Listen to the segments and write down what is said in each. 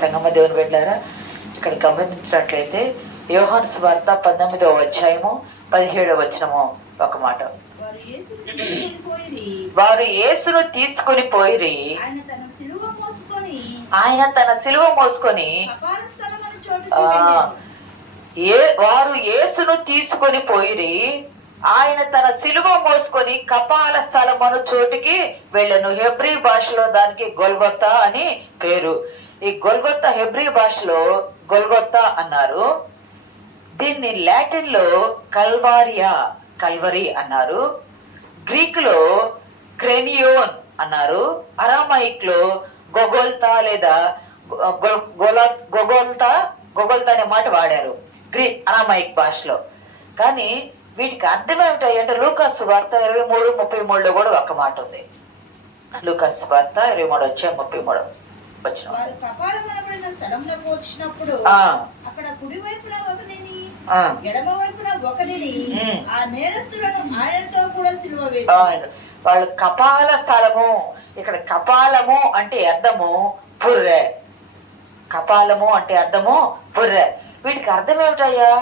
సంగమ దేవుని బిడ్డలారా, ఇక్కడ గమనించినట్లయితే యోహాను సువార్త 19వ అధ్యాయము 17వ వచనము ఒక మాట. వారు యేసును తీసుకొని పోయిరి, ఆయన తన సిలువ మోసుకొని వారు యేసును తీసుకొని పోయిరి, ఆయన తన సిలువ మోసుకొని కపాల స్థలమను చోటికి వెళ్ళను. హెబ్రీ భాషలో దానికి గొల్గొత్తా అని పేరు. ఈ గొల్గొత్తా హెబ్రీ భాషలో గొల్గొత్తా అన్నారు. దీన్ని లాటిన్లో కల్వరీ అన్నారు. గ్రీకులో క్రెనియోన్ అన్నారు. అరామాయిక్లో గొగొల్తా లేదా గొగొల్తా అనే మాట వాడారు అరామాయిక్ భాషలో. కానీ వీటికి అర్థం ఏమిటాయి అంటే లూకాసు వార్త 23:33లో కూడా ఒక మాట ఉంది. లూకాసు వార్త 23:33 వచ్చిన వాళ్ళు కపాల స్థలము. ఇక్కడ కపాలము అంటే అర్థము పుర్రె. కపాలము అంటే అర్థము పుర్రె. వీటికి అర్థం ఏమిటయ్యా?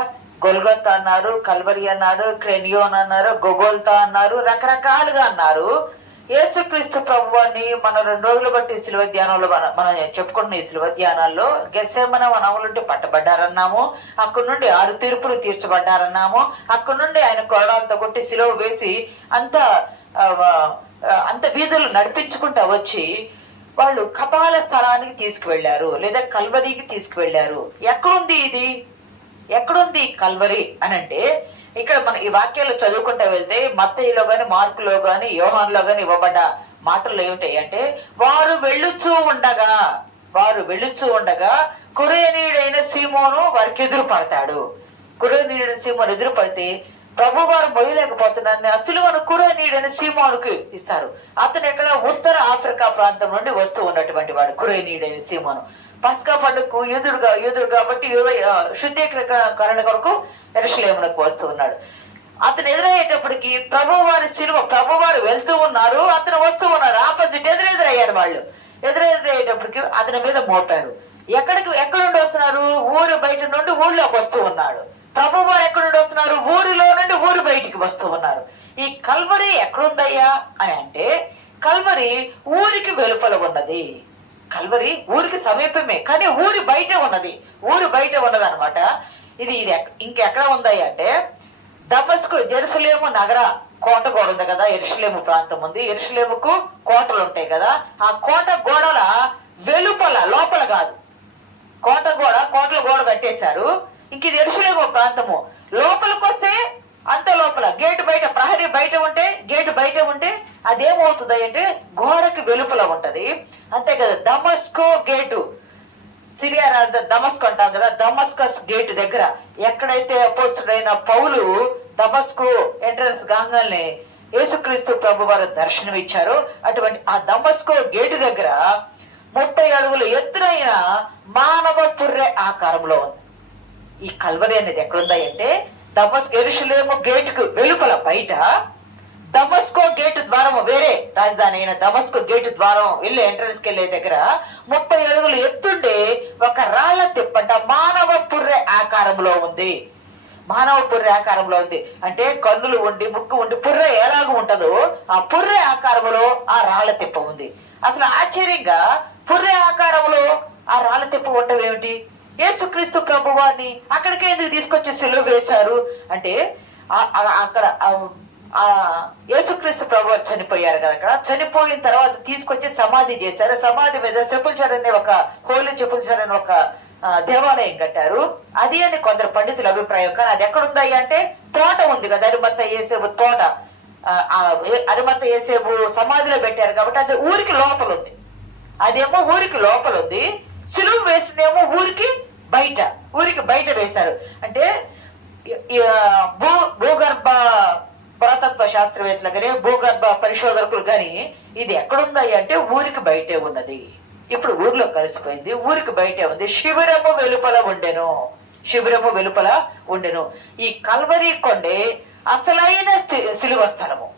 గొల్గొత్తా అన్నారు, కల్వరి అన్నారు, క్రెనియోన్ అన్నారు, గొగొల్తా అన్నారు, రకరకాలుగా అన్నారు. యేసుక్రీస్తు ప్రభువాన్ని మనం 2 రోజులు బట్టి శిలువ ధ్యానంలో మనం చెప్పుకుంటున్న ఈ శిలువ ధ్యానాల్లో గెత్సేమనే వనములుండి పట్టబడ్డారన్నాము, అక్కడి నుండి 6 తీర్పులు తీర్చబడ్డారన్నాము, అక్కడి నుండి ఆయన కొరడాలతో కొట్టి శిలువ వేసి అంత వీధులు నడిపించుకుంటూ వచ్చి వాళ్ళు కపాల స్థలానికి తీసుకువెళ్ళారు, లేదా కల్వరికి తీసుకువెళ్ళారు. ఎక్కడుంది ఇది? ఎక్కడుంది కల్వరి అని అంటే, ఇక్కడ మనం ఈ వాక్యాలు చదువుకుంటూ వెళ్తే మత్తయిలో కానీ, మార్కులో కానీ, యోహానులో కానీ ఇవ్వబడ్డ మాటల్లో ఏమిటాయి అంటే, వారు వెళ్ళుచూ ఉండగా కురేనీయుడైన సీమోను వారికి ఎదురు పడతాడు. కురేనీయుడైన సీమోను ఎదురు పడితే ప్రభువారు మొయ్యలేకపోతున్నారని ఆ సిలువను కురేనీయుడైన సీమోనుకు ఇస్తారు. అతను ఎక్కడ ఉత్తర ఆఫ్రికా ప్రాంతం నుండి వస్తూ ఉన్నటువంటి వాడు కురేనీయుడైన సీమోను. పస్కా పండుగకు యూదుడు కాబట్టి శుద్ధీకరణ కొరకు యెరూషలేమునకు వస్తూ ఉన్నాడు. అతను ఎదురయ్యేటప్పటికి ప్రభువారు వెళ్తూ ఉన్నారు, అతను వస్తూ ఉన్నారు. ఆపోజిట్ ఎదురయ్యారు. వాళ్ళు ఎదురయ్యేటప్పటికి అతని మీద మోపారు. ఎక్కడి నుండి వస్తున్నారు? ఊరు బయట నుండి ఊళ్ళోకి వస్తూ ఉన్నాడు. ప్రభువారు ఎక్కడి నుండి వస్తున్నారు? ఊరిలో నుండి ఊరు బయటికి వస్తూ ఉన్నారు. ఈ కల్వరి ఎక్కడుందయ్యా అని అంటే, కల్వరి ఊరికి వెలుపల ఉన్నది. కల్వరి ఊరికి సమీపమే, కానీ ఊరి బయట ఉన్నది. అనమాట. ఇది ఇంకెక్కడ ఉందయ్యా అంటే, దమస్కు జెరూసలేము నగర కోట గోడ ఉంది కదా, యెరూషలేము ప్రాంతం ఉంది. యెరూషలేముకు కోటలు ఉంటాయి కదా, ఆ కోట గోడల వెలుపల, లోపల కాదు. కోటల గోడ కట్టేశారు. ఇంక ఇది యెరూషలేము ప్రాంతము. లోపలికి వస్తే అంత లోపల గేటు బయట, ప్రహరీ బయట ఉంటే, గేటు బయట ఉంటే అదేమవుతుంది అంటే గోడకి వెలుపల ఉంటది. అంతే కదా, దమస్కో గేటు, సిరియా రాజధాని దమస్కు అంటాం కదా, దమస్కస్ గేటు దగ్గర ఎక్కడైతే అపోస్తుడైన పౌలు దమస్కు ఎంట్రన్స్ గాంగల్ని యేసుక్రీస్తు ప్రభు వారు దర్శనం ఇచ్చారు, అటువంటి ఆ దమస్కో గేటు దగ్గర 30 అడుగులు ఎత్తునైన మానవ పుర్రె ఆకారంలో ఉంది. ఈ కల్వరి అనేది ఎక్కడుందంటే యెరూషలేము గేటుకు వెలుపల బయట, దమస్కో గేటు ద్వారం, వేరే రాజధాని అయిన దమస్కో గేటు ద్వారం వెళ్ళే ఎంట్రన్స్కి వెళ్ళే దగ్గర 30 అడుగులు ఎత్తుండే ఒక రాళ్ల తిప్పంట మానవ పుర్రె ఆకారంలో ఉంది. అంటే కన్నులు ఉండి, ముక్కు ఉండి, పుర్రె ఎలాగూ ఉంటుందో ఆ పుర్రె ఆకారంలో ఆ రాళ్ల తిప్ప ఉంది. అసలు ఆశ్చర్యంగా పుర్రె ఆకారంలో ఆ రాళ్ల తిప్ప ఉండడం ఏమిటి? యేసుక్రీస్తు ప్రభువాన్ని అక్కడికే ఎందుకు తీసుకొచ్చి సిలువ వేశారు అంటే, అక్కడ యేసుక్రీస్తు ప్రభువారు చనిపోయారు కదా. అక్కడ చనిపోయిన తర్వాత తీసుకొచ్చి సమాధి చేశారు. సమాధి మీద సెపుల్చర్ అనే ఒక హోలీ సెపుల్చర్ అనే ఒక దేవాలయం కట్టారు. అది అని కొందరు పండితుల అభిప్రాయం. కానీ అది ఎక్కడుందాయి అంటే, తోట ఉంది కదా, అరిమత్త యేసేబు తోట, అరిమత్త యేసేబు సమాధిలో పెట్టారు కాబట్టి అది ఊరికి లోపల ఉంది. అదేమో ఊరికి లోపల ఉంది. సిలువ వేసినేమో ఊరికి బయట వేశారు. అంటే భూగర్భ పురాతత్వ శాస్త్రవేత్తలు కానీ, భూగర్భ పరిశోధకులు కానీ, ఇది ఎక్కడుంది అంటే ఊరికి బయటే ఉన్నది. ఇప్పుడు ఊర్లో కలిసిపోయింది, ఊరికి బయటే ఉంది. శిబిరము వెలుపల ఉండెను. ఈ కల్వరి కొండే అసలైన సిలువ స్థలము.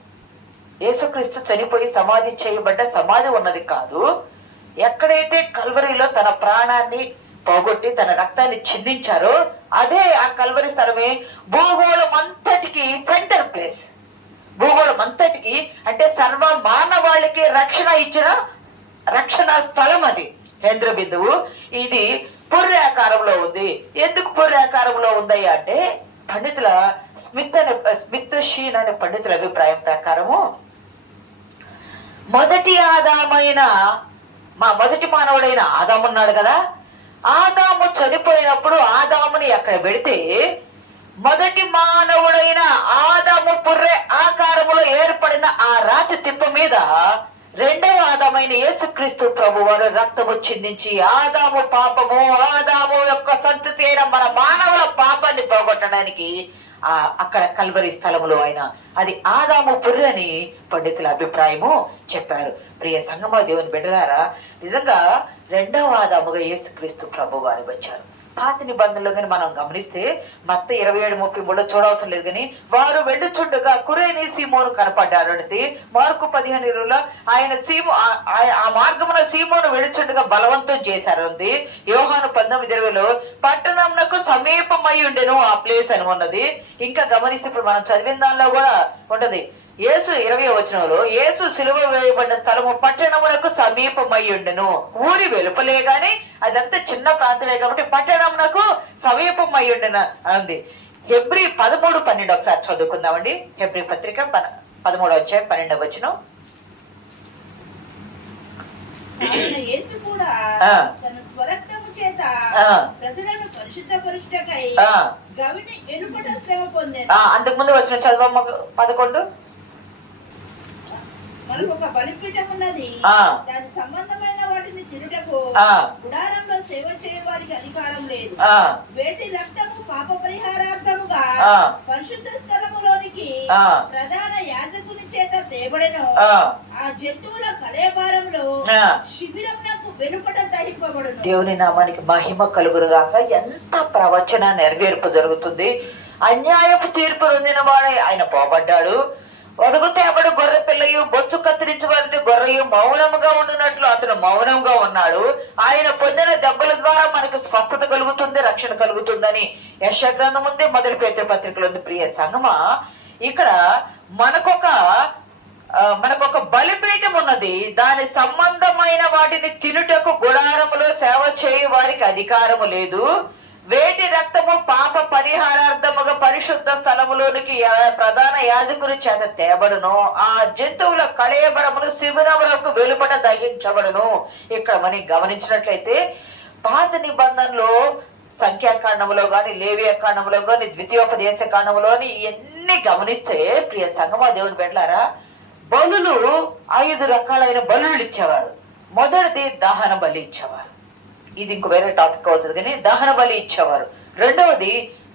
యేసుక్రీస్తు చనిపోయి సమాధి చేయబడ్డ సమాధి ఉన్నది కాదు. ఎక్కడైతే కల్వరిలో తన ప్రాణాన్ని పోగొట్టి తన రక్తాన్ని చిందించారో అదే ఆ కల్వరి స్థలమే భూగోళం అంతటికి సెంటర్ ప్లేస్. భూగోళం అంతటికి అంటే సర్వ మానవాళికి రక్షణ ఇచ్చిన రక్షణ స్థలం అది, కేంద్ర బిందువు. ఇది పుర్రె ఉంది. ఎందుకు పుర్రె ఆకారంలో ఉందయ్యా అంటే పండితుల స్మిత్ షీన్ అనే పండితుల అభిప్రాయం ప్రకారము మొదటి మానవుడైన ఆదాము ఉన్నాడు కదా, ఆదాము చనిపోయినప్పుడు ఆదాముని అక్కడ పెడితే మొదటి మానవుడైన ఆదాము పుర్రె ఆకారములో ఏర్పడిన ఆ రాతి తిప్ప మీద రెండవ ఆదామైన యేసుక్రీస్తు ప్రభు వారు రక్తము చిందించి ఆదాము యొక్క సంతతి అయిన మన మానవుల పాపాన్ని పోగొట్టడానికి అక్కడ కల్వరి స్థలములో ఆయన అది ఆదాము పుర్రె అని పండితుల అభిప్రాయము చెప్పారు. ప్రియ సంగమా దేవుని బిడ్డలారా, నిజంగా రెండవ ఆదాముగా యేసుక్రీస్తు ప్రభు వారు వచ్చారు. పాత నిబంధనలో కానీ మనం గమనిస్తే మత్తయి 27:33 చూడవసరం లేదు. కానీ వారు వెళ్ళుచుండగా కురేనీ సీమోను కనపడ్డారు అంటే మార్కు 15:20 ఆయన ఆ మార్గమున సీమోను వెళ్ళుచుండగా బలవంతం చేశారు అంది. యోహాను 19:20 పట్టణంనకు సమీపమై ఉండెను ఆ ప్లేస్ అని ఉన్నది. ఇంకా గమనిస్తే ఇప్పుడు మనం చదివిన దానిలో కూడా ఉంటది. యేసు 20వ వచనంలో యేసు సిలువ వేయబడిన స్థలము పట్టణమునకు సమీపమై ఉండెను. ఊరి వెలుపలే గాని అదంతా చిన్న ప్రాంతమే కాబట్టి పట్టణమునకు సమీపమై ఉండెను అంది. హెబ్రీ 13:12 ఒకసారి చదువుకుందామండి. హెబ్రీ పత్రిక 13:12 వచనం. అంతకుముందు వచ్చిన చదవమ్మ 11. మనకు ఒక బలిపీఠం ఉన్నది, దాని సంబంధమైన వాటిని తినుటకు గుడారంలో సేవ చేయడానికి అధికారం లేదు. వేటి రక్తము పాప పరిహారార్థముగా పరిశుద్ధ స్థలములోనికి ప్రధాన యాజకుని చేత తేబడెను. ఆ జంతువుల కళేబారంలో శిబిరమునకు వెలుపట దహింపబడును. దేవుని నామానికి మహిమ కలుగునుగాక. ఎంత ప్రవచన నెరవేర్పు జరుగుతుంది. అన్యాయపు తీర్పు పొందిన వాడే ఆయన పోబడ్డాడు. ఒదుగు తేబడు గొర్రె పిల్లయు బొచ్చు కత్తిరించబడి గొర్రెయు మౌనముగా ఉండునట్లు అతను మౌనంగా ఉన్నాడు. ఆయన పొందిన దెబ్బల ద్వారా మనకు స్వస్థత కలుగుతుంది, రక్షణ కలుగుతుందని యెషయా గ్రంథం ఉంది, మొదటి పేతురు పత్రికలో ఉంది. ప్రియ సంగమా, ఇక్కడ మనకొక బలిపీఠం ఉన్నది. దాని సంబంధమైన వాటిని తినుటకు గుడారములో సేవ చేయ వారికి అధికారము లేదు. వేటి రక్తము పాప పరిహారార్థముగా పరిశుద్ధ స్థలములోనికి ప్రధాన యాజకుని చేత తేబడును. ఆ జంతువుల కళేబరమును శిబిరములకు వెలుపట దహించబడును. ఇక్కడ మనం గమనించినట్లయితే పాత నిబంధనలో సంఖ్యాకాండములో గాని, లేవియ కాండములో గాని, ద్వితీయోపదేశ కాండములోని ఇవన్నీ గమనిస్తే ప్రియ సంగమా దేవుని బిడ్డలారా, బలులు 5 రకాలైన బలులు ఇచ్చేవారు. మొదటిది దహన బలి ఇచ్చేవారు. ఇది ఇంకో వేరే టాపిక్ అవుతుంది. కానీ దహన బలి ఇచ్చేవారు. రెండవది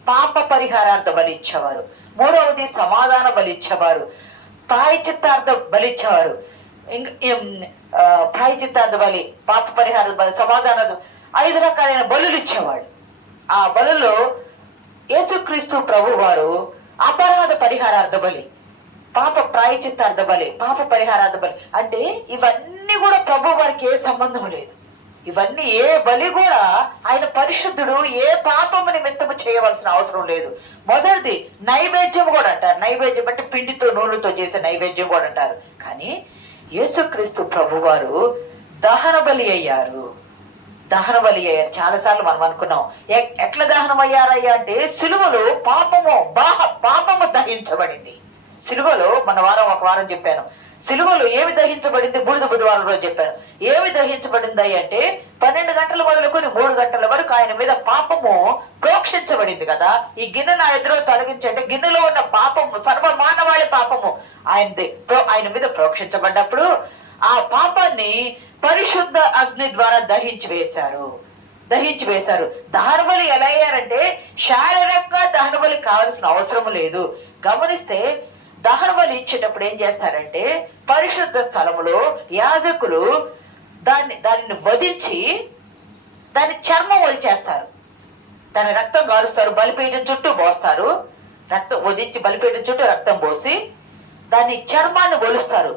పాప పరిహారార్థ బలి ఇచ్చేవారు. మూడవది సమాధాన బలి ఇచ్చేవారు. ప్రాయచిత్తార్థ బలి ఇచ్చేవారు. ప్రాయచిత్తార్థ బలి, పాప పరిహార బలి, సమాధాన 5 రకాలైన బలులు ఇచ్చేవాడు. ఆ బలులో యేసుక్రీస్తు ప్రభు వారు అపరాధ పరిహారార్థ బలి, పాప ప్రాయచిత్తార్థ బలి, పాప పరిహారార్థ బలి అంటే ఇవన్నీ కూడా ప్రభు వారికి ఏ సంబంధం లేదు. ఇవన్నీ ఏ బలి కూడా ఆయన పరిశుద్ధుడు, ఏ పాపము నిమిత్తము చేయవలసిన అవసరం లేదు. మొదటిది నైవేద్యం కూడా అంటారు. నైవేద్యం అంటే పిండితో నూనెతో చేసే నైవేద్యం కూడా అంటారు. కానీ యేసుక్రీస్తు ప్రభువారు దహన బలి అయ్యారు. చాలాసార్లు మనం అనుకున్నాం. ఎట్లా దహనం అయ్యారయ్యా అంటే సిలువలో పాపము దహించబడింది. సిలువలో ఒక వారం చెప్పాను. సిలువలో ఏమి దహించబడింది బూడిద బుధవారం రోజు చెప్పాను. ఏమి దహించబడింది అంటే 12 గంటల మొదలుకొని 3 గంటల వరకు ఆయన మీద పాపము ప్రోక్షించబడింది కదా. ఈ గిన్నె నా ఎదురు తొలగించంటే గిన్నెలో ఉన్న పాపము, సర్వమానవాళి పాపము ఆయన మీద ప్రోక్షించబడ్డప్పుడు ఆ పాపాన్ని పరిశుద్ధ అగ్ని ద్వారా దహించి వేశారు. దహన బలి ఎలా అయ్యారంటే శారీరకంగా దహన బలి కావాల్సిన అవసరం లేదు. గమనిస్తే దహన బలి ఇచ్చేటప్పుడు ఏం చేస్తారంటే పరిశుద్ధ స్థలములో యాజకులు దానిని వధించి దాని చర్మం వదిలేస్తారు. దాని రక్తం గారుస్తారు, బలిపీఠం చుట్టూ పోస్తారు. రక్తం వధించి బలిపీఠం చుట్టూ రక్తం పోసి దాని చర్మాన్ని ఒలుస్తారు.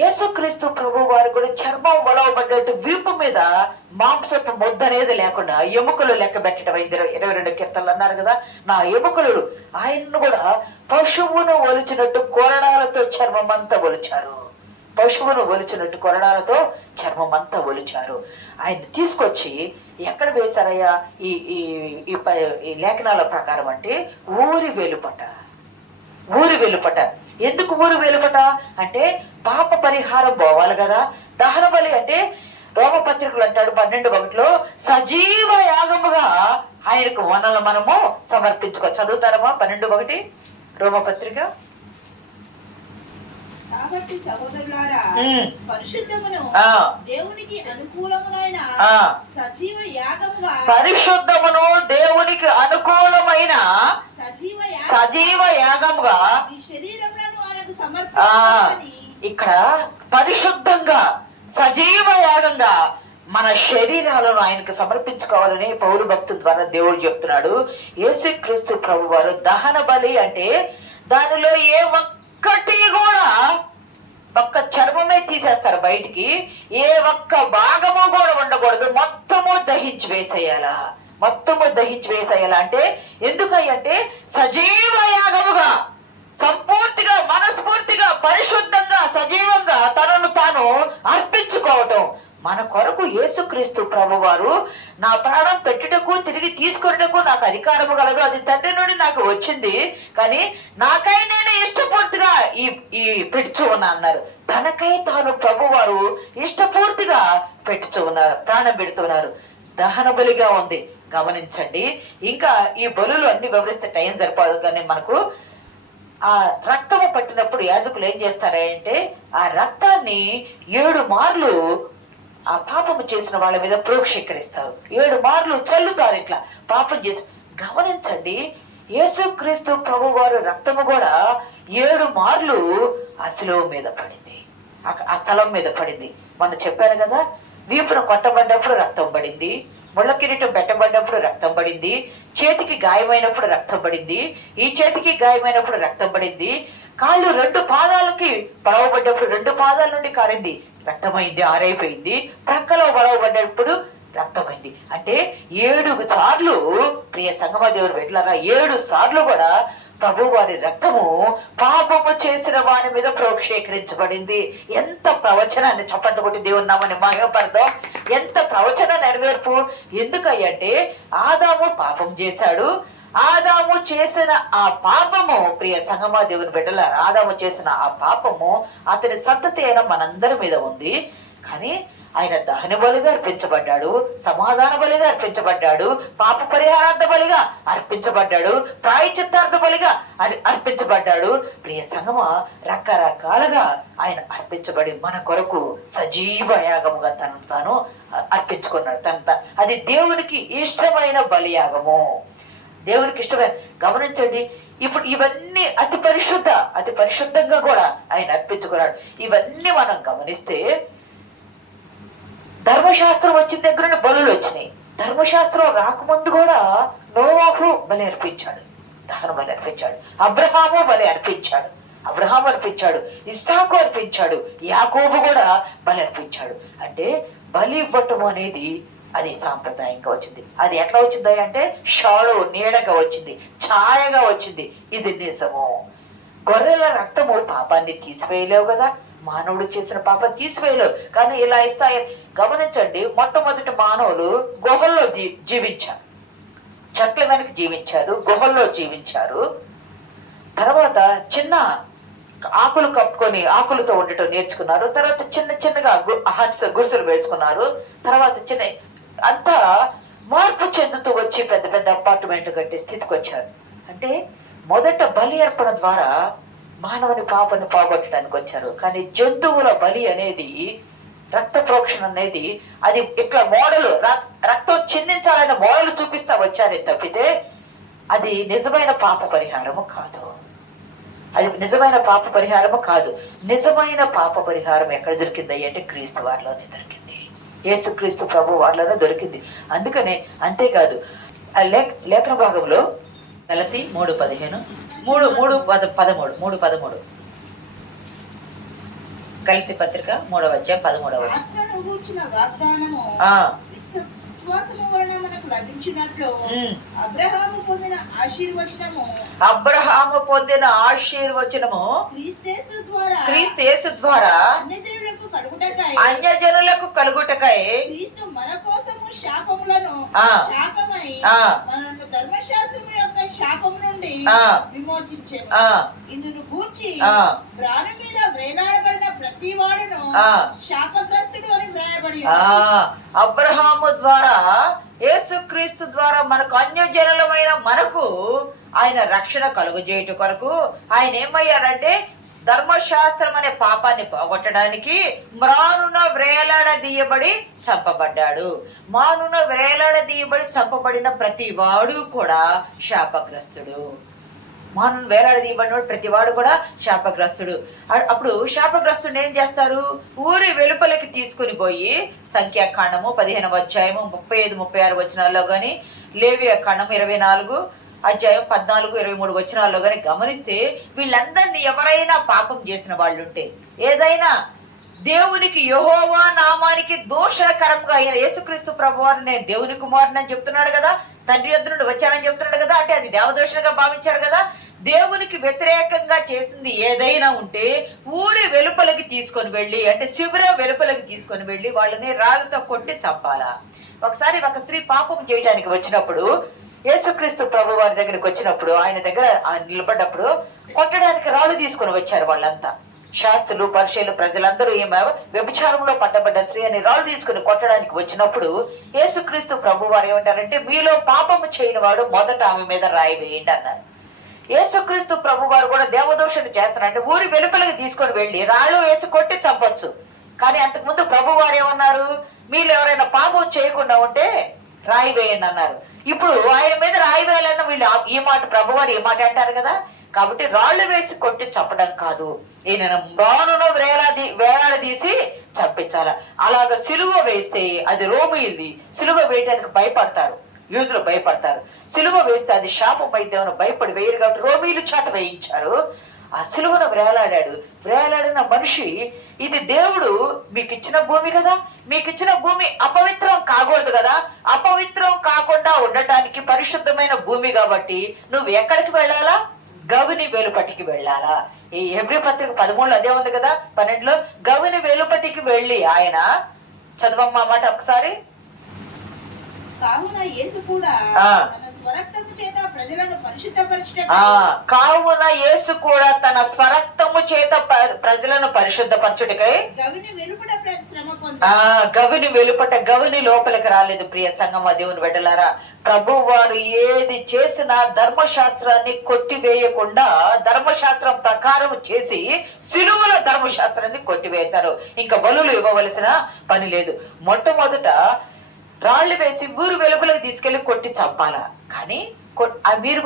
యేసుక్రీస్తు ప్రభు వారు కూడా చర్మం వలవబడ్డట్టు వీపు మీద మాంసపు ముద్ద అనేది లేకుండా ఎముకలు లెక్క పెట్టడం అయింది. 22 కీర్తనలు అన్నారు కదా, నా ఎముకలు. ఆయన్ను కూడా పశువును ఒలిచినట్టు కొరడాలతో చర్మం అంతా ఒలిచారు. పశువును ఒలిచినట్టు కొరడాలతో చర్మం అంతా ఒలిచారు. ఆయన తీసుకొచ్చి ఎక్కడ వేశారయ్యా ఈ ఈ ఈ లేఖనాల ప్రకారం అంటే ఊరి వెలుపట. ఊరి వెలుపట. ఎందుకు ఊరి వెలుపట అంటే పాప పరిహారం పోవాలి కదా. దహన బలి అంటే రోమపత్రికలు అంటాడు 12:1 సజీవ యాగముగా ఆయనకు వనలు మనము సమర్పించుకో. చదువుతారమ్మా 12:1 రోమపత్రిక. కాబట్టి సహోదరులారా, పరిశుద్ధమును దేవునికి అనుకూలమునైన సజీవ యాగముగా, పరిశుద్ధమును దేవునికి అనుకూలమైన సజీవ యాగముగా ఈ శరీరములను ఆయనకు సమర్పించుకొని. ఇక్కడ పరిశుద్ధంగా సజీవ యాగంగా మన శరీరాలను ఆయనకు సమర్పించుకోవాలని పౌలు భక్తు ద్వారా దేవుడు చెప్తున్నాడు. యేసుక్రీస్తు ప్రభు వారు దహన బలి అంటే దానిలో ఏ ఒక్కటి కూడా ఒక్క చర్మమే తీసేస్తారు బయటికి, ఏ ఒక్క భాగము కూడా ఉండకూడదు, మొత్తము దహించి వేసేయాలా. మొత్తము దహించి వేసేయాలా అంటే ఎందుకంటే సజీవ యాగముగా సంపూర్తిగా మనస్ఫూర్తిగా పరిశుద్ధంగా సజీవంగా తనను తాను అర్పించుకోవటం. మన కొరకు యేసుక్రీస్తు ప్రభు వారు నా ప్రాణం పెట్టుటకు తిరిగి తీసుకున్నటకు నాకు అధికారము కలదు, అది తండ్రి నుండి నాకు వచ్చింది, కానీ నాకై నేను ఇష్టపూర్తిగా ఈ పెట్టుచు ఉన్నా అన్నారు. తనకై తాను ప్రభు వారు ఇష్టపూర్తిగా పెట్టుచు ఉన్నారు, ప్రాణం పెడుతున్నారు. దహన బలిగా ఉంది గమనించండి. ఇంకా ఈ బలులు అన్ని వివరిస్తే టైం సరిపోదు, కానీ మనకు ఆ రక్తము పట్టినప్పుడు యాజకులు ఏం చేస్తారంటే ఆ రక్తాన్ని 7 మార్లు ఆ పాపము చేసిన వాళ్ళ మీద ప్రోక్షీకరిస్తారు. 7 మార్లు చల్లుతారు. ఇట్లా పాపం చేసి గమనించండి, యేసుక్రీస్తు ప్రభు వారు రక్తము కూడా 7 మార్లు ఆ శిలువ మీద పడింది, ఆ స్థలం మీద పడింది. మొన్న చెప్పాను కదా, వీపును కొట్టబడ్డప్పుడు రక్తం పడింది, ముళ్ళ కిరీటం పెట్టబడ్డప్పుడు రక్తం పడింది, చేతికి గాయమైనప్పుడు రక్తం పడింది, ఈ చేతికి గాయమైనప్పుడు రక్తం పడింది, కాళ్ళు 2 పాదాలకి పడవబడ్డప్పుడు 2 పాదాల నుండి కారింది, రక్తమైంది, ఆరైపోయింది, ప్రక్కలో పడవబడ్డప్పుడు రక్తమైంది. అంటే 7 సార్లు ప్రియ సంగమ దేవుడు పెట్టారా, 7 సార్లు కూడా ప్రభు వారి రక్తము పాపము చేసిన వారి మీద ప్రోక్షీకరించబడింది. ఎంత ప్రవచనాన్ని చప్పట్లు కొట్టి దేవుని నామని మహిమపడదాం. ఎంత ప్రవచన నెరవేర్పు. ఎందుకంటే ఆదాము పాపం చేశాడు, ఆదాము చేసిన ఆ పాపము ప్రియ సంగమా దేవుని బిడ్డలారా, ఆదాము చేసిన ఆ పాపము అతని సంతతి అయిన మనందరి మీద ఉంది. కానీ ఆయన దహన బలిగా అర్పించబడ్డాడు, సమాధాన బలిగా అర్పించబడ్డాడు, పాప పరిహారార్థ బలిగా అర్పించబడ్డాడు, ప్రాయశ్చిత్తార్థ బలిగా అర్పించబడ్డాడు. ప్రియ సంగమ రకరకాలుగా ఆయన అర్పించబడి మన కొరకు సజీవ యాగముగా తనను తాను అర్పించుకున్నాడు. అది దేవునికి ఇష్టమైన బలియాగము, దేవునికి ఇష్టమైన. గమనించండి, ఇప్పుడు ఇవన్నీ అతి పరిశుద్ధంగా కూడా ఆయన అర్పించుకున్నాడు. ఇవన్నీ మనం గమనిస్తే ధర్మశాస్త్రం వచ్చిన దగ్గర బలులు వచ్చినాయి. ధర్మశాస్త్రం రాకముందు కూడా నోవాహు బలి అర్పించాడు, దహన బలి అర్పించాడు, అబ్రహాము బలి అర్పించాడు, అబ్రహాము అర్పించాడు, ఇస్సాకు అర్పించాడు, యాకోబు కూడా బలి అర్పించాడు. అంటే బలి ఇవ్వటం అనేది అది సాంప్రదాయంగా వచ్చింది. అది ఎట్లా వచ్చింది అంటే షాడో, నీడగా వచ్చింది, ఛాయగా వచ్చింది. ఇది నిజము. గొర్రెల రక్తము పాపాన్ని తీసివేయలేవు కదా, మానవుడు చేసిన పాపం తీసివేయలేవు, కానీ ఇలా ఇస్తాయి. గమనించండి, మొట్టమొదటి మానవులు గుహల్లో జీవించారు, చెట్ల వెనక జీవించారు, గుహల్లో జీవించారు. తర్వాత చిన్న ఆకులు కప్పుకొని ఆకులతో ఉండటం నేర్చుకున్నారు. తర్వాత చిన్నగా గుడిసెలు వేసుకున్నారు. తర్వాత అంతా మార్పు చెందుతూ వచ్చి పెద్ద అపార్ట్మెంట్ కట్టే స్థితికి వచ్చారు. అంటే మొదట బలి అర్పణ ద్వారా మానవుని పాపని పోగొట్టడానికి వచ్చారు. కానీ జంతువుల బలి అనేది, రక్త ప్రోక్షణ అనేది అది ఇట్లా మోడలు, రక్తం చిందించాలనే మోడలు చూపిస్తా వచ్చారే తప్పితే అది నిజమైన పాప పరిహారము కాదు. అది నిజమైన పాప పరిహారము కాదు. నిజమైన పాప పరిహారం ఎక్కడ దొరికింది అంటే క్రీస్తు వారిలోనే దొరికింది, యేసుక్రీస్తు ప్రభు వారిలోనే దొరికింది. అందుకనే అంతేకాదు, ఆ లేఖన భాగంలో గలతీ 3:15 3:13 గలతీ పత్రిక 3:13. ఆత్మను గూర్చిన వాగ్దానము ఆ విశ్వాసము వలన మనకు లభించినట్లు అబ్రహాము పొందిన ఆశీర్వచనము క్రీస్తు ద్వారా అన్యజనులకు కలుగుటకై క్రీస్తు మన కోసము శాపములను శాపమై మనల్ని ధర్మశాస్త్రము యొక్క శాపము నుండి విమోచించెను. ఇందును గూర్చి ప్రాణం మీద వేలాడబడిన ప్రతి వాడును శాపగ్రస్తుడు అని వ్రాయబడి అబ్రహాము ద్వారా యేసుక్రీస్తు ద్వారా మనకు అన్యజనులమైన మనకు ఆయన రక్షణ కలుగజేయుట కొరకు ఆయన ఏమయ్యాడంటే ధర్మశాస్త్రం అనే పాపాన్ని పోగొట్టడానికి మ్రానున వ్రేలాడదీయబడి చంపబడ్డాడు. మానున వ్రేలాడదీయబడి చంపబడిన ప్రతి వాడు కూడా శాపగ్రస్తుడు. మాను వేలాడదీయబడిన ప్రతి వాడు కూడా శాపగ్రస్తుడు. అప్పుడు శాపగ్రస్తుడు ఏం చేస్తారు? ఊరి వెలుపలికి తీసుకుని పోయి సంఖ్యాకాండము 15వ అధ్యాయము 35-36 వచనాల్లో కానీ, లేవియా కాండము 24 అధ్యాయం 14-23 వచనాల్లో కానీ గమనిస్తే వీళ్ళందరినీ ఎవరైనా పాపం చేసిన వాళ్ళు ఉంటే, ఏదైనా దేవునికి యెహోవా నామానికి దోషకరంగా అయిన యేసుక్రీస్తు ప్రభువారు నేను దేవుని కుమారుని అని చెప్తున్నాడు కదా, తండ్రి యొద్ద నుండి వచ్చానని చెప్తున్నాడు కదా, అంటే అది దేవదోషణగా భావించారు కదా. దేవునికి వ్యతిరేకంగా చేసింది ఏదైనా ఉంటే ఊరి వెలుపలికి తీసుకొని వెళ్ళి, అంటే శిబిరం వెలుపలికి తీసుకొని వెళ్ళి వాళ్ళని రాళ్ళతో కొట్టి చంపాలా. ఒకసారి ఒక స్త్రీ పాపం చేయడానికి వచ్చినప్పుడు, యేసుక్రీస్తు ప్రభు వారి దగ్గరికి వచ్చినప్పుడు, ఆయన దగ్గర నిలబడ్డప్పుడు కొట్టడానికి రాళ్ళు తీసుకొని వచ్చారు వాళ్ళంతా. శాస్త్రులు, పరిచయులు, ప్రజలందరూ ఈమె వ్యభిచారంలో పట్టబడ్డ స్త్రీ అని రాళ్ళు తీసుకుని కొట్టడానికి వచ్చినప్పుడు యేసుక్రీస్తు ప్రభు వారు ఏమంటారంటే, మీలో పాపము చేయని వాడు మొదట ఆమె మీద రాయి వేయండి అన్నారు. యేసుక్రీస్తు ప్రభు వారు కూడా దేవదోషణ చేస్తారంటే ఊరి వెలుపలికి తీసుకొని వెళ్ళి రాళ్ళు వేసి కొట్టి చంపొచ్చు. కానీ అంతకుముందు ప్రభు వారు ఏమన్నారు? మీరు ఎవరైనా పాపం చేయకుండా ఉంటే రాయి వేయండి అన్నారు. ఇప్పుడు ఆయన మీద రాయి వేయాలన్న వీళ్ళు ఈ మాట ప్రభువారు ఈ మాట అంటారు కదా. కాబట్టి రాళ్ళు వేసి కొట్టి చంపడం కాదు, ఈయన రానును వేలాడదీసి చంపించాల. అలాగ సిలువ వేస్తే అది రోమీయులది. సిలువ వేయడానికి భయపడతారు, యూదులు భయపడతారు. సిలువ వేస్తే అది శాపం అయితే భయపడి వేయరు కాబట్టి రోమీయులు చాట వేయించారు. ఆ సిలువను వ్రేలాడిన మనిషి, ఇది దేవుడు మీకు ఇచ్చిన భూమి కదా, మీకు ఇచ్చిన భూమి అపవిత్రం కాకూడదు కదా, అపవిత్రం కాకుండా ఉండటానికి పరిశుద్ధమైన భూమి కాబట్టి నువ్వు ఎక్కడికి వెళ్ళాలా? గవిని వెలుపటికి వెళ్ళాలా. ఈ హెబ్రీ పత్రిక 13లో అదే ఉంది కదా, 12లో గవిని వెలుపటికి వెళ్ళి ఆయన చదవమ్మా మాట ఒకసారి. కావున యేసు కూడా తన స్వరక్తము చేత ప్రజలను పరిశుద్ధపరచుటకై గవిని వెలుపట గవిని లోపలికి రాలేదు. ప్రియ సంగమా, దేవుని బిడ్డలారా, ప్రభు వారు ఏది చేసినా ధర్మశాస్త్రాన్ని కొట్టివేయకుండా ధర్మశాస్త్రం ప్రకారం చేసి సిలువలో ధర్మశాస్త్రాన్ని కొట్టివేశారు. ఇంకా బలులు ఇవ్వవలసిన పని లేదు. మొట్టమొదట రాళ్ళు వేసి ఊరు వెలుపలకు తీసుకెళ్లి కొట్టి చంపాలా. కానీ మీరు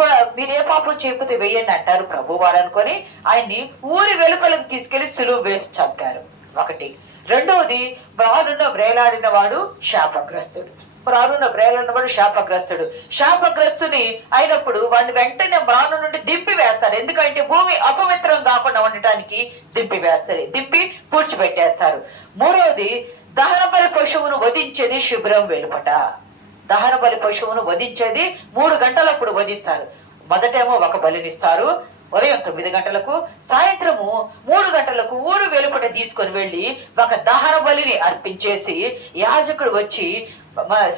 ఏ పాపం చేయకపోతే వేయండి అంటారు ప్రభు వారు అనుకొని ఆయన్ని ఊరి వెలుపలకు తీసుకెళ్లి సులువు వేసి చంపారు. ఒకటి. రెండవది, రానున్న వ్రేలాడిన వాడు శాపగ్రస్తుడు. శాపగ్రస్తుని అయినప్పుడు వాడిని వెంటనే మ్రాను నుండి దింపి వేస్తారు. ఎందుకంటే భూమి అపవిత్రం కాకుండా ఉండటానికి దింపి పూడ్చిపెట్టేస్తారు. మూడవది, దహన బలి పశువును వధించేది శిబిరం వెలుపట. దహన బలి పశువును వధించేది 3 గంటలప్పుడు వధిస్తారు. మొదటేమో ఒక బలినిస్తారు ఉదయం 9 గంటలకు, సాయంత్రము 3 గంటలకు ఊరు వెలుపట తీసుకొని వెళ్ళి ఒక దహన బలిని అర్పించేసి యాజకుడు వచ్చి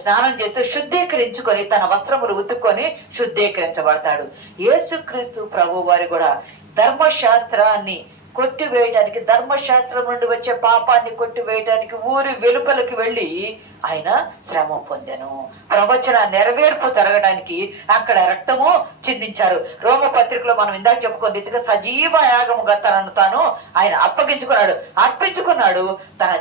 స్నానం చేసి శుద్ధీకరించుకొని తన వస్త్రములు ఉతుక్కొని శుద్ధీకరించబడతాడు. యేసుక్రీస్తు ప్రభు వారి కూడా ధర్మశాస్త్రాన్ని కొట్టివేయడానికి, ధర్మశాస్త్రం నుండి వచ్చే పాపాన్ని కొట్టివేయడానికి ఊరి వెలుపలికి వెళ్ళి ఆయన శ్రమ పొందెను. ప్రవచన నెరవేర్పు జరగడానికి అక్కడ రక్తము చిందించారు. రోమ పత్రికలో మనం ఇందాక చెప్పుకున్న రీతిగా సజీవ యాగముగా తనను తాను ఆయన అర్పించుకున్నాడు. తన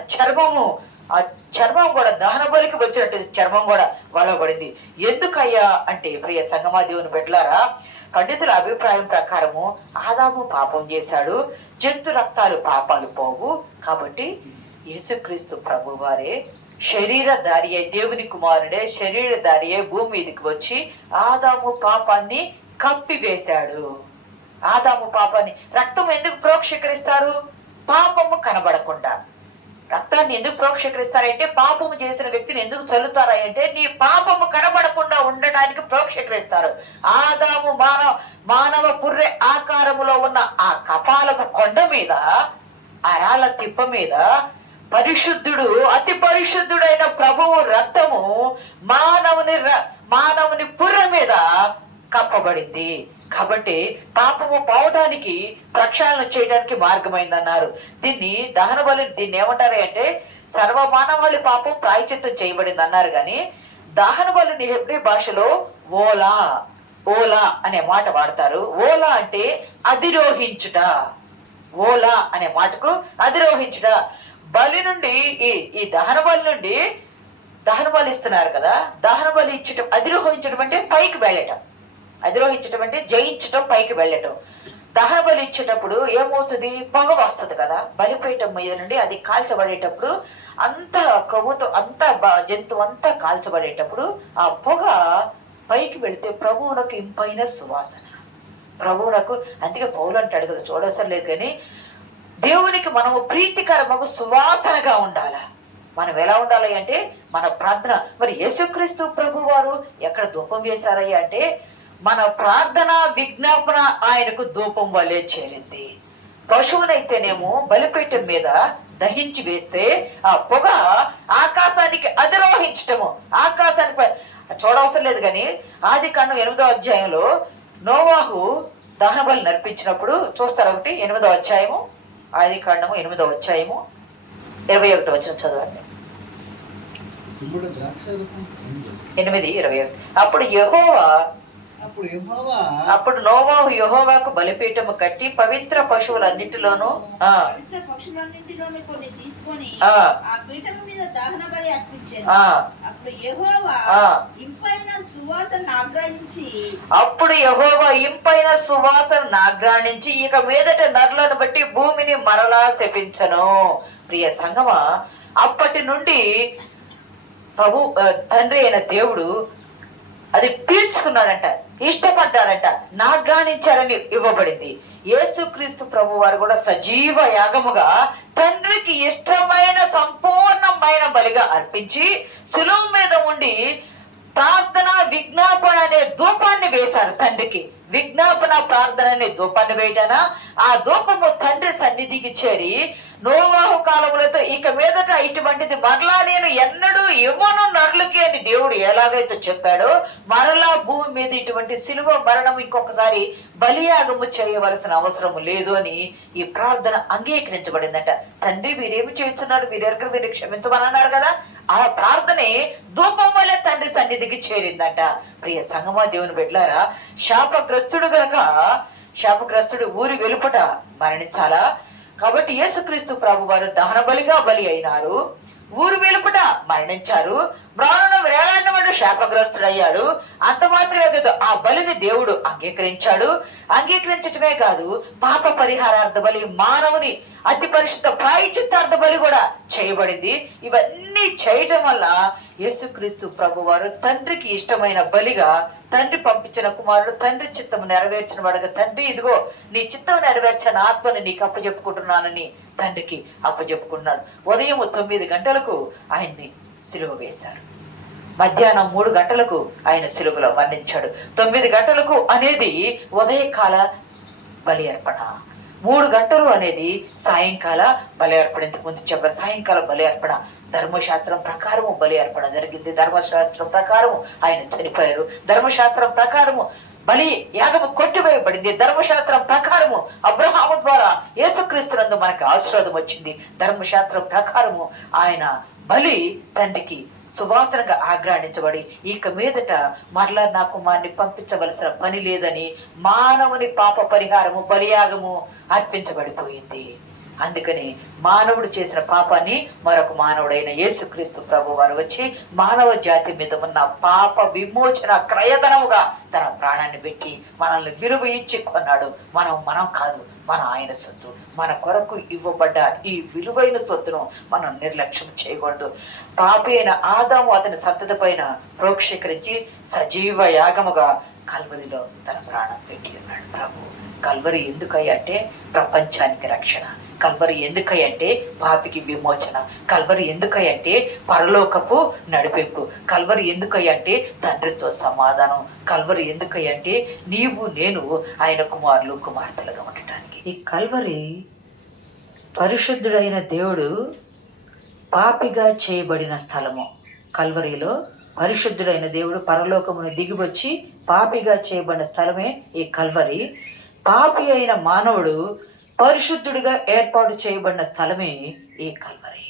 చర్మం కూడా దహన బలికి వచ్చినట్టు చర్మం కూడా గొలవబడింది. ఎందుకయ్యా అంటే, ప్రియ సంగమా, దేవుని బిడ్డలారా, పండితుల అభిప్రాయం ప్రకారము ఆదాము పాపం చేశాడు, జంతు రక్తాలు పాపాలు పోవు. కాబట్టి యేసుక్రీస్తు ప్రభు వారే శరీరధారి అయి, దేవుని కుమారుడే శరీరధారి అయి భూమి మీదకి వచ్చి ఆదాము పాపాన్ని కప్పివేశాడు. ఆదాము పాపాన్ని రక్తం ఎందుకు ప్రోక్షీకరిస్తారు? పాపము కనబడకుండా. రక్తాన్ని ఎందుకు ప్రోక్షకరిస్తారంటే, పాపము చేసిన వ్యక్తిని ఎందుకు చల్లుతారా అంటే నీ పాపము కనబడకుండా ఉండడానికి ప్రోక్షకరిస్తారు. ఆదాము మానవ పుర్రె ఆకారములో ఉన్న ఆ కపాలపు కొండ మీద, ఆ రాళ్ళ తిప్ప మీద పరిశుద్ధుడు, అతి పరిశుద్ధుడైన ప్రభువు రక్తము మానవుని పుర్రె మీద కప్పబడింది. కాబట్టి పాపము పోవటానికి ప్రక్షాళన చేయడానికి మార్గమైందన్నారు. దహన బలి దీన్ని ఏమంటారు అంటే సర్వమానవాళి పాపం ప్రాయశ్చిత్తం చేయబడింది అన్నారు. కానీ దహన బలిని హెబ్రీ భాషలో ఓలా అనే మాట వాడతారు. ఓలా అంటే అధిరోహించుట. ఓలా అనే మాటకు అధిరోహించుట. బలి నుండి ఈ దహన బలి నుండి దహన బలి ఇస్తున్నారు కదా, దహన బలి ఇచ్చటం, అధిరోహించడం అంటే పైకి వెళ్ళటం. అధిరోహించడం అంటే జయించటం, పైకి వెళ్ళటం. దహన బలి ఇచ్చేటప్పుడు ఏమవుతుంది, పొగ వస్తుంది కదా బలిపీఠం మీద నుండి. అది కాల్చబడేటప్పుడు అంత కొవ్వుతో జంతువు అంతా కాల్చబడేటప్పుడు ఆ పొగ పైకి వెళితే ప్రభువునకు ఇంపైన సువాసన. ప్రభువునకు, అందుకే పౌలు అంటాడు కదా, చూడవసరం లేదు కానీ దేవునికి మనము ప్రీతికరమగు సువాసనగా ఉండాలి. మనం ఎలా ఉండాలి అంటే మన ప్రార్థన. మరి యేసుక్రీస్తు ప్రభు వారు ఎక్కడ ధూపం వేశారయ్యా అంటే మన ప్రార్థన విజ్ఞాపన ఆయనకు ధూపం వలె చేరింది. పశువునైతేనేమో బలిపీఠం మీద దహించి వేస్తే ఆ పొగ ఆకాశానికి అధిరోహించటము. ఆకాశానికి చూడవసరం లేదు కానీ ఆదికాండం 8వ అధ్యాయంలో నోవాహు దహన బలి నర్పించినప్పుడు చూస్తారు. 8వ అధ్యాయము, ఆదికాండము 8వ అధ్యాయము 21వ వచనం చదవండి. 8:21. అప్పుడు నోవాహు యెహోవాకు బలిపీఠము కట్టి పవిత్ర పశువులన్నిటిలోనూ కొన్ని తీసుకొని ఆ పీఠము మీద దహన బలి అర్పించాను. అప్పుడు యెహోవా ఇంపైన సువాసన ఆగ్రానించి ఇక మీదట నరులను బట్టి భూమిని మరలా శపించను. ప్రియ సంగమా, అప్పటి నుండి తండ్రి అయిన దేవుడు అది పీల్చుకున్నాడంట, ఇష్టపడ్డాడంట, నాగ్రానించాలని ఇవ్వబడింది. యేసుక్రీస్తు ప్రభు వారు కూడా సజీవ యాగముగా తండ్రికి ఇష్టమైన సంపూర్ణమైన బలిగా అర్పించి సులువు మీద ఉండి ప్రార్థన విజ్ఞాపన అనే ధూపాన్ని వేశారు. తండ్రికి విజ్ఞాపన ప్రార్థన అనే ధూపాన్ని వేయటాన ఆ ధూపము తండ్రి సన్నిధికి చేరి నోవాహు కాలములతో ఇక మీదట ఇటువంటిది మరలా నేను ఎన్నడూ ఇవ్వను నరులకి అని దేవుడు ఎలాగైతే చెప్పాడో, మరలా భూమి మీద ఇటువంటి సిలువ మరణం ఇంకొకసారి బలియాగము చేయవలసిన అవసరము లేదు అని ఈ ప్రార్థన అంగీకరించబడిందంట. తండ్రి వీరేమి చేస్తున్నారు, వీరెక్కరు వీరిని క్షమించమని అన్నారు కదా, ఆ ప్రార్థనే ధూపం వల్ల తండ్రి సన్నిధికి చేరిందంట. ప్రియ సంగమా, దేవుని బిడ్డలారా, శాపగ్రస్తుడు ఊరి వెలుపట మరణించాలా? కాబట్టి యేసుక్రీస్తు ప్రభు వారు దహన బలిగా బలి అయినారు, ఊరు వెలుపట మరణించారు, మ్రానున వేలాడినవాడు శాపగ్రస్తుడయ్యాడు. అంత మాత్రమే కాదు, ఆ బలిని దేవుడు అంగీకరించటమే కాదు, పాప పరిహారార్థ బలి, మానవుని అతి పరిశుద్ధ ప్రాయశ్చిత్తార్థ బలి కూడా చేయబడింది. ఇవన్నీ చేయటం వల్ల యేసుక్రీస్తు ప్రభు వారు తండ్రికి ఇష్టమైన బలిగా, తండ్రి పంపించిన కుమారుడు తండ్రి చిత్తము నెరవేర్చిన వాడుగా, తండ్రి ఇదిగో నీ చిత్తం నెరవేర్చిన ఆత్మని నీకు అప్పచెప్పుకుంటున్నానని తండ్రికి అప్పచెప్పుకున్నాడు. ఉదయం 9 గంటలకు ఆయన్ని సిలువ వేశారు. మధ్యాహ్నం 3 గంటలకు ఆయన సిలువలో మరణించాడు. 9 గంటలకు అనేది ఉదయకాల బలి అర్పణ, 3 గంటలు అనేది సాయంకాల బలి అర్పణ. ఇంతకు ముందు చెప్పారు, సాయంకాల బలి అర్పణ ధర్మశాస్త్రం ప్రకారము బలి అర్పణ జరిగింది. ధర్మశాస్త్రం ప్రకారము ఆయన చనిపోయారు. ధర్మశాస్త్రం ప్రకారము బలి యాగము కొట్టివేయబడింది. ధర్మశాస్త్రం ప్రకారము అబ్రహాము ద్వారా యేసుక్రీస్తునందు మనకు ఆశీర్వాదం వచ్చింది. ధర్మశాస్త్రం ప్రకారము ఆయన బలి తండ్రికి సువాసనగా ఆగ్రానించబడి ఇక మీదట మరలా నా కుమారుని పంపించవలసిన పని లేదని మానవుని పాప పరిహారము బలియాగము అర్పించబడిపోయింది. అందుకని మానవుడు చేసిన పాపాన్ని మరొక మానవుడైన యేసుక్రీస్తు ప్రభు వారు వచ్చి మానవ జాతి మీద ఉన్న పాప విమోచన క్రయధనముగా తన ప్రాణాన్ని పెట్టి మనల్ని విలువ ఇచ్చి కొన్నాడు. మనం కాదు, మన ఆయన సొత్తు. మన కొరకు ఇవ్వబడ్డ ఈ విలువైన సొత్తును మనం నిర్లక్ష్యం చేయకూడదు. పాపి అయిన ఆదాము అతని సంతతి పైన ప్రోక్షీకరించి సజీవ యాగముగా కల్వరిలో తన ప్రాణం పెట్టి ఉన్నాడు ప్రభు. కల్వరి ఎందుకయ్యా అంటే ప్రపంచానికి రక్షణ. కల్వరి ఎందుకంటే పాపికి విమోచన, కల్వరి ఎందుకంటే పరలోకపు నడిపింపు, కల్వరి ఎందుకంటే తండ్రితో సమాధానం, కల్వరి ఎందుకంటే నీవు నేను ఆయన కుమారులు కుమార్తెలుగా ఉండటానికి. ఈ కల్వరి పరిశుద్ధుడైన దేవుడు పాపిగా చేయబడిన స్థలము. కల్వరిలో పరిశుద్ధుడైన దేవుడు పరలోకమును దిగివచ్చి పాపిగా చేయబడిన స్థలమే ఈ కల్వరి. పాపి అయిన మానవుడు పరిశుద్ధుడిగా ఏర్పాటు చేయబడిన స్థలమే ఈ కల్వరి.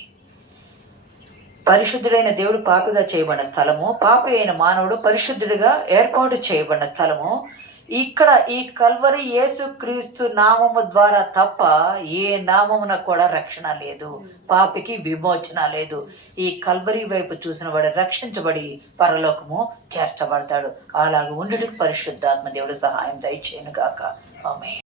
పరిశుద్ధుడైన దేవుడు పాపిగా చేయబడిన స్థలము, పాపి అయిన మానవుడు పరిశుద్ధుడిగా ఏర్పాటు చేయబడిన స్థలము. ఇక్కడ ఈ కల్వరి యేసుక్రీస్తు నామము ద్వారా తప్ప ఏ నామమున కూడా రక్షణ లేదు, పాపికి విమోచన లేదు. ఈ కల్వరి వైపు చూసిన వాడు రక్షించబడి పరలోకము చేర్చబడతాడు. అలాగ ఉండుటకు పరిశుద్ధాత్మ దేవుడు సహాయం దయచేయను గాక. ఆమేన్.